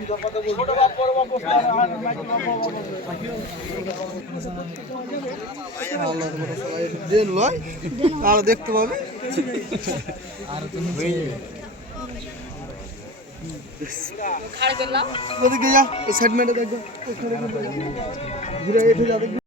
দেখতে পাবে ওদিকে যা এই সাইডমেন্টে দেখবো ঘুরে এসে যাবে